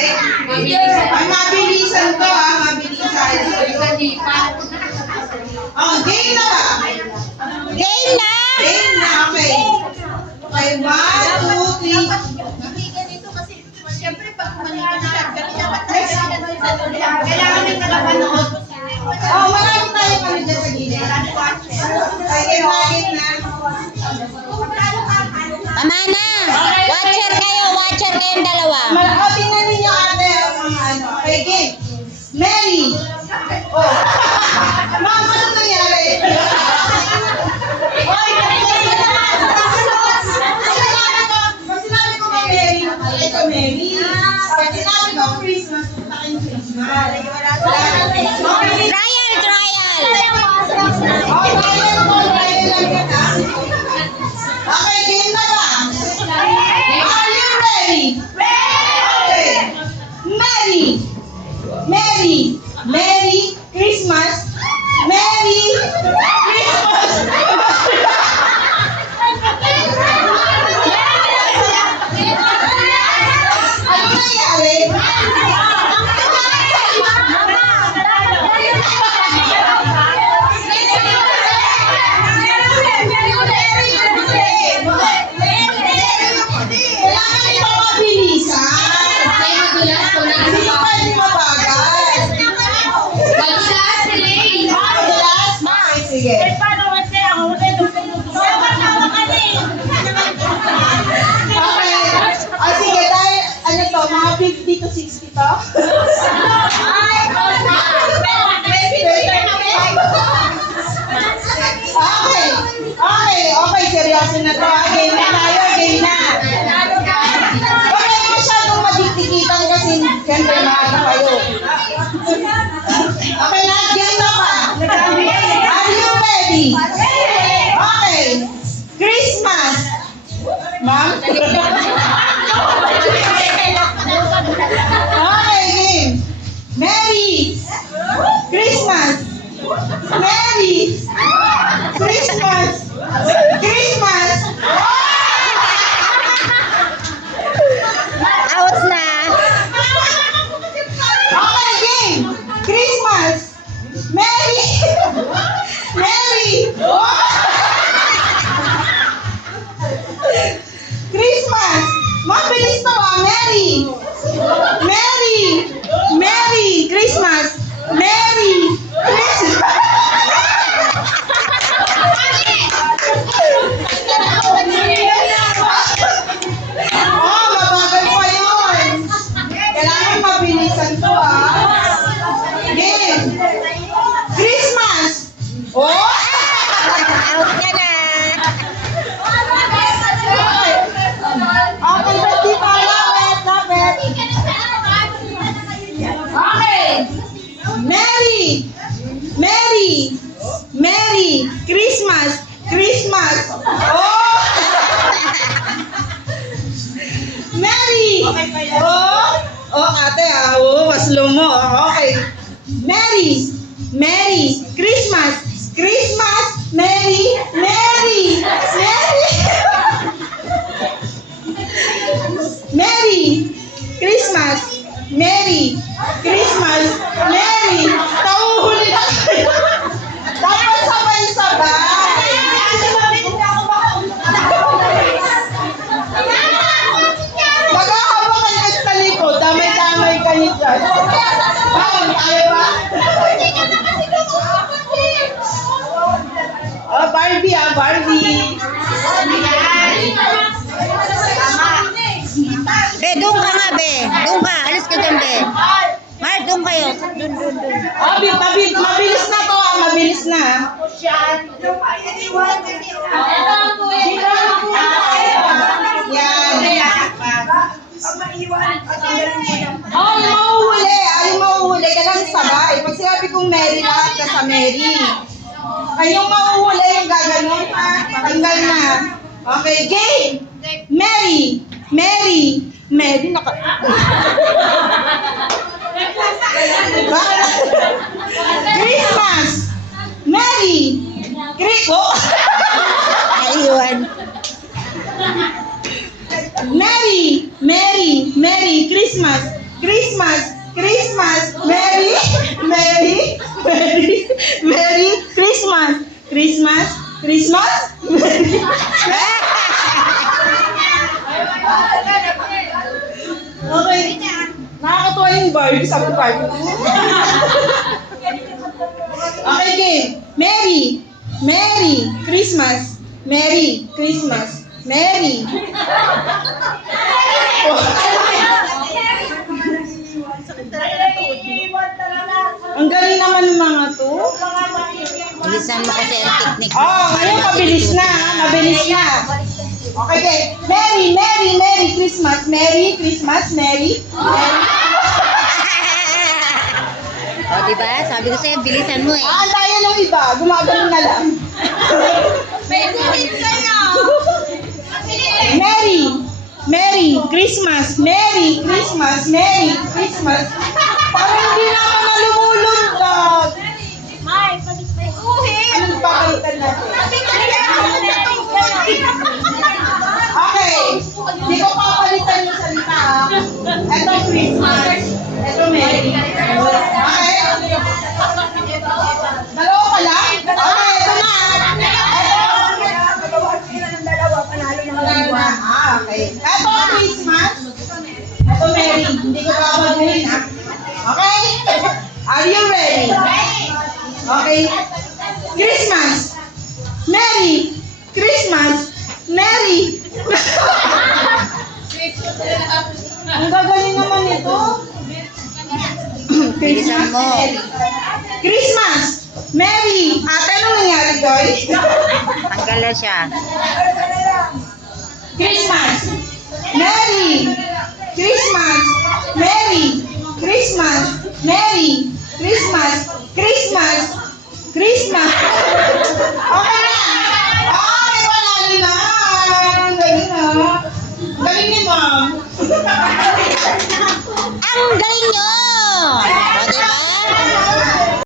Okay. Ay, mabilisan to mabilisan. Oh, game na ba? Game na! Game na, okay. Okay, 1, 2, 3. Ganito kasi, siyempre pag malinis siya, kailangan may nakapanood. Oh, marami tayong ano dyan sa gilid. Okay, bakit na? Tama na! Watcher kayong dalawa. O, tingnan ninyo ate ang mga ano. Okay, game. Mary. Oh. Ma'am, ano nangyari? Oy, pag sinabi ko kay Mary, ito Mary. Pag sinabi ko Christmas, punta kayong Christmas. Trial! Oh, trial lang yun Okay, game na ba? Are you ready? Okay. Merry Christmas. Merry Christmas. Ano nangyari? Kailangan ito mabilisan. Hindi pwede mabagal. Madulas? Okay, sige. Okay. Sige, dahil ano to, mga 50 to 60 to? Okay, seryoso na to. Game na tayo, game na. Huwag kayo masyadong magdiktikitan kasi siyempre maaga kayo. Okay na, game na pa. Are you ready? Okay. Christmas. Ma'am? Okay, game. Merry Christmas. Merry Christmas. Christmas. Out na! Okay, game. Christmas. Merry. Christmas. Mabilis to Merry Christmas. Merry Christmas. Oh, mabagal pa yun. Kailangan mabilisan to Game. Christmas. Oh! Out ka na! Okay, pwede pa. Lapit. Okay. Merry Christmas. Oh! Merry. Oh, ate mas lumo. Okay. Merry Christmas. Merry. Merry Christmas. Tauhuli na kayo. Dapat sabay-sabay. Maghahabang kayo sa likod. Damay-damay kayo dyan. Bakit? Ayaw ba? Oh, Barbie Barbie. Be, doon ka nga, be. Doon ka. Alis ka dyan, be. Mar, doon kayo. Doon. Oh, mabilis na to mabilis na. Yan. Oh, yung mauhuli. Kailangan sabay. Pag sinabi kong Mary, lahat ka sa Mary. Ay, yung mauhuli, yung gaganon, tanggal na. Okay, game. Mary, naka... Christmas. Oh. Ayun. Merry Christmas. Christmas, Christmas, Merry, Merry, Merry, Merry Christmas, Christmas, Christmas, Merry. Okay. Nakakatuwa yung Barbie. Sabi ko Barbie. Okay, game. Merry. Merry Christmas. Merry Christmas. Merry. Ang galing naman ng mga to. Bilisan mo kasi ang technique. Oh, ngayon mabilis na. Mabilis na. Okay, game. Merry, Merry, Merry Christmas. Merry Christmas. Merry. Merry. O, diba? Sabi ko sa'yo, bilisan mo eh. Aantayan ng iba. Gumagano na lang. May gulit kayo. Merry, Merry Christmas, Merry Christmas, Merry Christmas. Parang hindi naman na lumulundag. May, balik na yung uhin. Anong papalitan natin? Okay, hindi ko papalitan yung salita. Ito Christmas, ito Merry. Okay? Dalawa pa lang? Okay, ito na. Okay. Ito Christmas. Ito Merry. Hindi ko babaguhin ha. Okay? Are you ready? Okay. Christmas. Merry. Christmas. Merry. Ang gagaling naman ito. Bilisan mo. Merry. Christmas. Merry. Ate, anong nangyari, Joy? Tanggal na siya. Christmas. Merry. Christmas. Merry. Christmas. Merry. Christmas. Christmas. Christmas. Okay na. Ay, wala na. Galing na. Galing ni Ma'am. Ang galing nyo! O, diba?